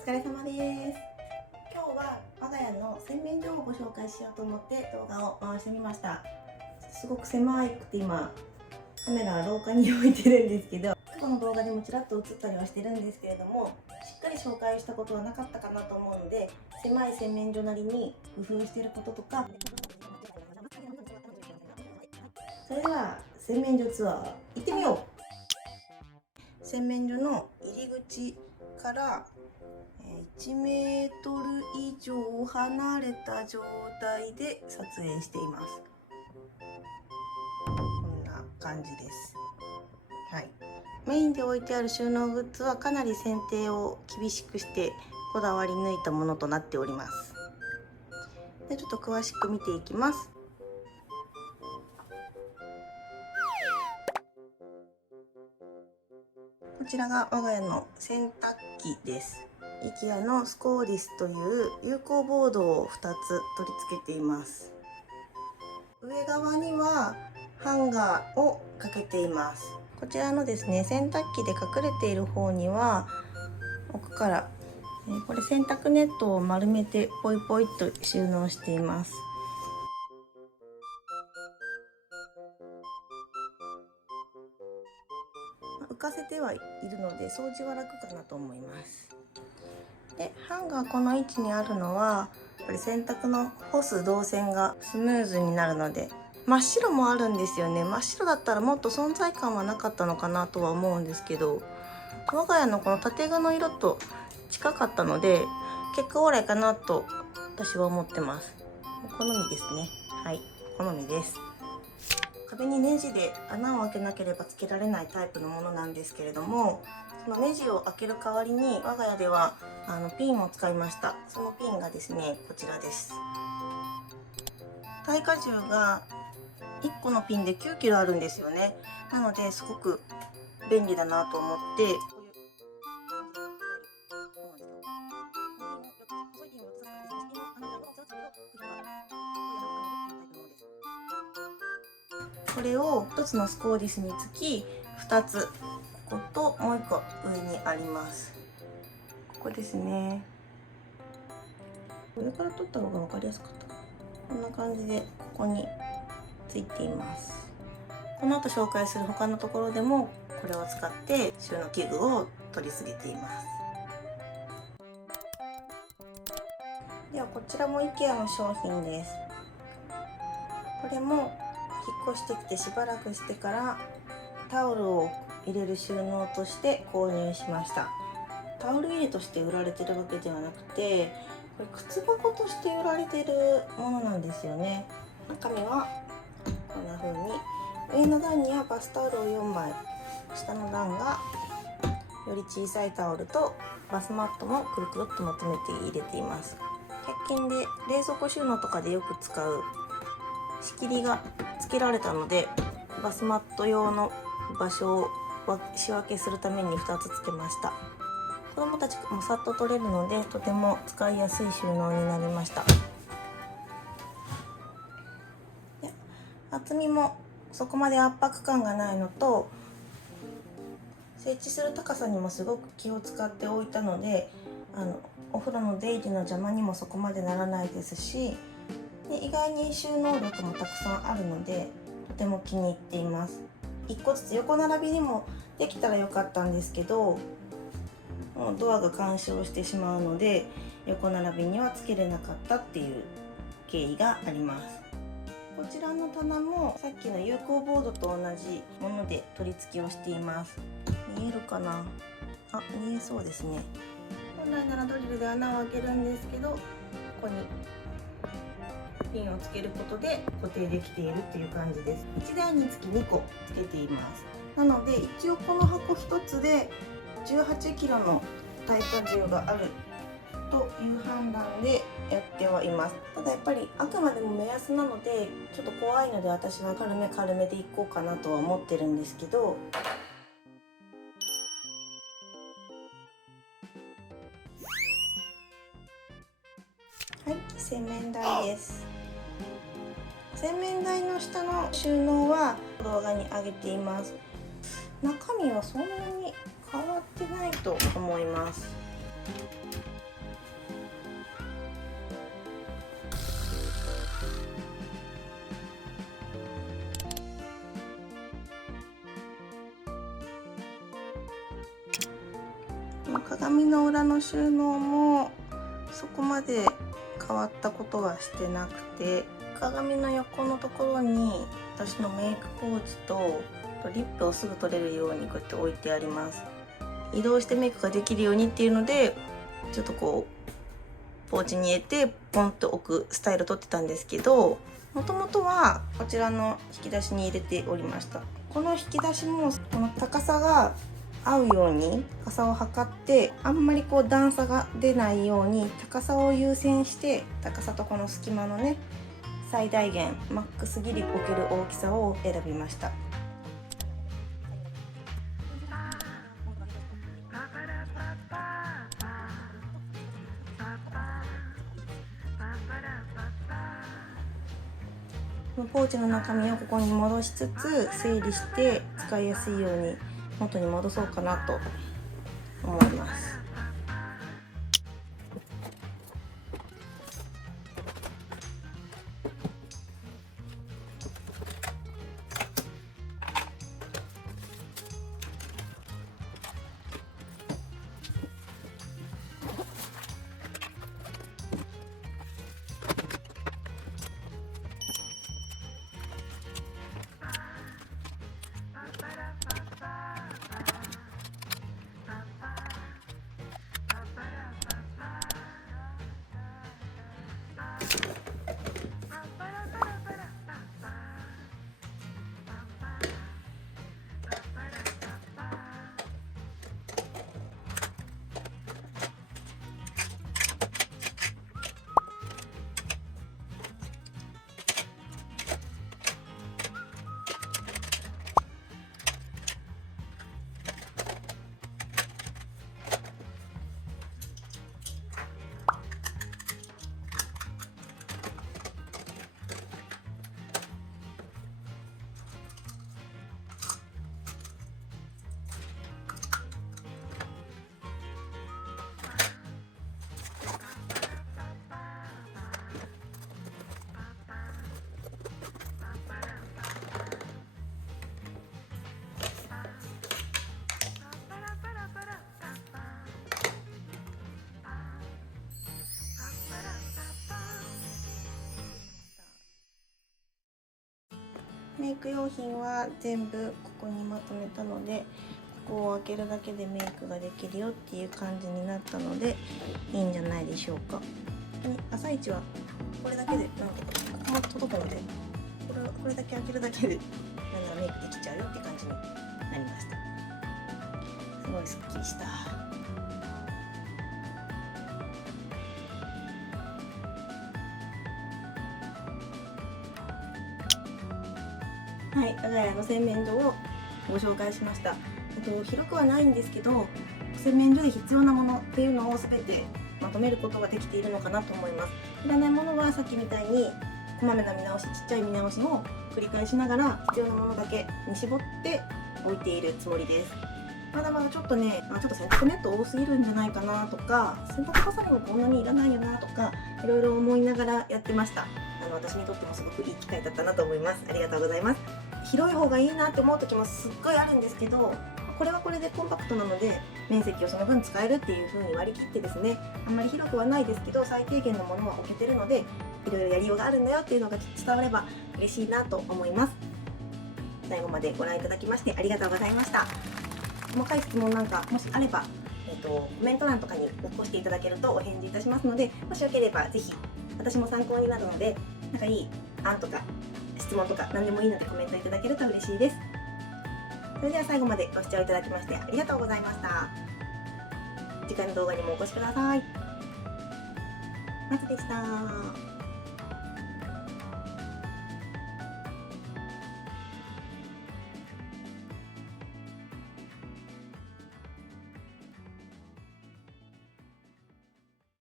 疲れ様です。今日は我が家の洗面所をご紹介しようと思って動画を回してみました。すごく狭くて今カメラは廊下に置いてるんですけど、過去の動画でもちらっと映ったりはしてるんですけれども、しっかり紹介したことはなかったかなと思うので、狭い洗面所なりに工夫していることとか、それでは洗面所ツアー行ってみよう。洗面所の入り口から1メートル以上離れた状態で撮影しています。こんな感じです。はい、メインで置いてある収納グッズはかなり選定を厳しくしてこだわり抜いたものとなっております。でちょっと詳しく見ていきます。こちらが我が家の洗濯機です。IKEA のスコーディスという有効ボードを2つ取り付けています。上側にはハンガーをかけています。こちらのですね、洗濯機で隠れている方には奥からこれ洗濯ネットを丸めてポイポイと収納しています。浮かせてはいるので掃除は楽かなと思います。でハンガーこの位置にあるのはやっぱり洗濯の干す動線がスムーズになるので、真っ白もあるんですよね。真っ白だったらもっと存在感はなかったのかなとは思うんですけど、我が家のこの建具の色と近かったので結果オーライかなと私は思ってます。好みですね。はい、好みです。壁にネジで穴を開けなければつけられないタイプのものなんですけれども、そのネジを開ける代わりに我が家ではピンを使いました。そのピンがですね、こちらです。耐荷重が1個のピンで9キロあるんですよね。なのですごく便利だなと思って、これを1つのスコーディスにつき2つ、ここともう1個上にあります。ここですね。上から撮った方が分かりやすかった。こんな感じでここについています。この後紹介する他のところでもこれを使って収納器具を取り付けています。ではこちらも IKEA の商品です。これも引っ越してきてしばらくしてからタオルを入れる収納として購入しました。タオル入れとして売られてるわけではなくて、これ靴箱として売られてるものなんですよね。中身はこんな風に上の段にはバスタオルを4枚、下の段がより小さいタオルとバスマットもくるくるっとまとめて入れています。100均で冷蔵庫収納とかでよく使う仕切りがつけられたので、バスマット用の場所を仕分けするために2つつけました。子供たちもさっと取れるのでとても使いやすい収納になりました。厚みもそこまで圧迫感がないのと、設置する高さにもすごく気を使っておいたので、お風呂の出入りの邪魔にもそこまでならないですし、で意外に収納力もたくさんあるのでとても気に入っています。1個ずつ横並びにもできたらよかったんですけど、もうドアが干渉してしまうので横並びにはつけれなかったっていう経緯があります。こちらの棚もさっきの有効ボードと同じもので取り付けをしています。見えるかなあ、見えそうですね。本来ならドリルで穴を開けるんですけど、ここにピンをつけることで固定できているっていう感じです。1台につき2個つけています。なので一応この箱1つで18キロの耐荷重があるという判断でやってはいます。ただやっぱりあくまでも目安なのでちょっと怖いので、私は軽めでいこうかなとは思ってるんですけど、はい、洗面台です。洗面台の下の収納は動画に上げています。中身はそんなに変わってないと思います。この鏡の裏の収納もそこまで変わったことはしてなくて、鏡の横のところに私のメイクポーチとリップをすぐ取れるようにこうやって置いてあります。移動してメイクができるようにっていうので、ちょっとこうポーチに入れてポンと置くスタイル取ってたんですけど、もともとはこちらの引き出しに入れておりました。この引き出しもこの高さが合うように高さを測って、あんまりこう段差が出ないように高さを優先して、高さとこの隙間のね最大限マックスギリ置ける大きさを選びました。ポーチの中身をここに戻しつつ整理して使いやすいように元に戻そうかなと思います。メイク用品は全部ここにまとめたので、ここを開けるだけでメイクができるよっていう感じになったのでいいんじゃないでしょうか。朝一はこれだけでなんかここも届くので、これだけ開けるだけでなんならメイクできちゃうよって感じになりました。すごいすっきりした。はい、我が家の洗面所をご紹介しました。広くはないんですけど、洗面所で必要なものっていうのを全てまとめることができているのかなと思います。いらないものはさっきみたいにこまめな見直し、ちっちゃい見直しも繰り返しながら必要なものだけに絞って置いているつもりです。まだまだちょっとね、ちょっと洗濯ネット多すぎるんじゃないかなとか、洗濯バサミもこんなにいらないよなとか、いろいろ思いながらやってました。私にとってもすごくいい機会だったなと思います。ありがとうございます。広い方がいいなって思う時もすっごいあるんですけど、これはこれでコンパクトなので面積をその分使えるっていう風に割り切ってですね、あんまり広くはないですけど最低限のものは置けてるので、いろいろやりようがあるんだよっていうのが伝われば嬉しいなと思います。最後までご覧いただきましてありがとうございました。細かい質問なんかもしあれば、コメント欄とかに残していただけるとお返事いたしますので、もしよければぜひ、私も参考になるので、なんかいい案とか質問とか何でもいいのでコメントいただけると嬉しいです。それでは最後までご視聴いただきましてありがとうございました。次回の動画にもお越しください。まつでした。